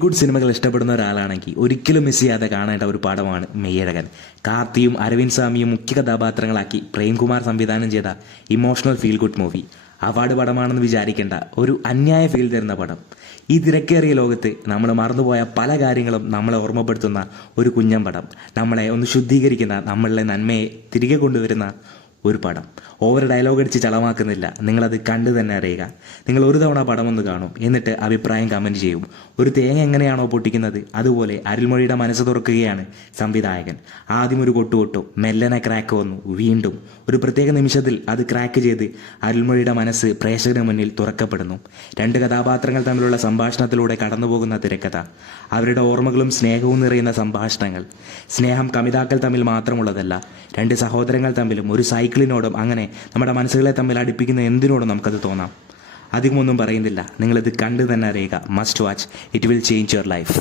Good സിനിമകൾ ഇഷ്ടപ്പെടുന്ന ഒരാളാണെങ്കിൽ ഒരിക്കലും മിസ് ചെയ്യാതെ കാണേണ്ട ഒരു പടമാണ് മെയ്യഴകൻ. കാർത്തിയും അരവിന്ദ് സ്വാമിയും മുഖ്യ കഥാപാത്രങ്ങളാക്കി പ്രേംകുമാർ സംവിധാനം ചെയ്ത emotional feel good movie. Award പടമാണെന്ന് വിചാരിക്കേണ്ട ഒരു അന്യായ ഫീൽ തരുന്ന പടം. ഈ തിരക്കേറിയ ലോകത്ത് നമ്മൾ മറന്നുപോയ പല കാര്യങ്ങളും നമ്മളെ ഓർമ്മപ്പെടുത്തുന്ന ഒരു കുഞ്ഞൻ പടം. നമ്മളെ ഒന്ന് ശുദ്ധീകരിക്കുന്ന, നമ്മളിലെ നന്മയെ തിരികെ കൊണ്ടുവരുന്ന ഒരു പടം. ഓവർ ഡയലോഗ് അടിച്ച് ചളമാക്കുന്നില്ല. നിങ്ങളത് കണ്ടു തന്നെ അറിയുക. നിങ്ങൾ ഒരു തവണ പടം ഒന്ന് കാണും, എന്നിട്ട് അഭിപ്രായം കമൻറ്റ് ചെയ്യും. ഒരു തേങ്ങ എങ്ങനെയാണോ പൊട്ടിക്കുന്നത് അതുപോലെ അരുൾമൊഴിയുടെ മനസ്സ് തുറക്കുകയാണ് സംവിധായകൻ. ആദ്യം ഒരു കൊട്ടുകൊട്ടു, മെല്ലനെ ക്രാക്ക് വന്നു, വീണ്ടും ഒരു പ്രത്യേക നിമിഷത്തിൽ അത് ക്രാക്ക് ചെയ്ത് അരുൾമൊഴിയുടെ മനസ്സ് പ്രേക്ഷകന് മുന്നിൽ തുറക്കപ്പെടുന്നു. രണ്ട് കഥാപാത്രങ്ങൾ തമ്മിലുള്ള സംഭാഷണത്തിലൂടെ കടന്നുപോകുന്ന തിരക്കഥ, അവരുടെ ഓർമ്മകളും സ്നേഹവും നിറയുന്ന സംഭാഷണങ്ങൾ. സ്നേഹം കമിതാക്കൾ തമ്മിൽ മാത്രമുള്ളതല്ല, രണ്ട് സഹോദരങ്ങൾ തമ്മിലും ഒരു സൈക്കിളിനോടും അങ്ങനെ നമ്മുടെ മനസ്സുകളെ തമ്മിൽ അടുപ്പിക്കുന്ന എന്തിനോടും നമുക്കത് തോന്നാം. അധികമൊന്നും പറയുന്നില്ല, നിങ്ങളിത് കണ്ടു തന്നെ അറിയുക. Must watch, it will change your life.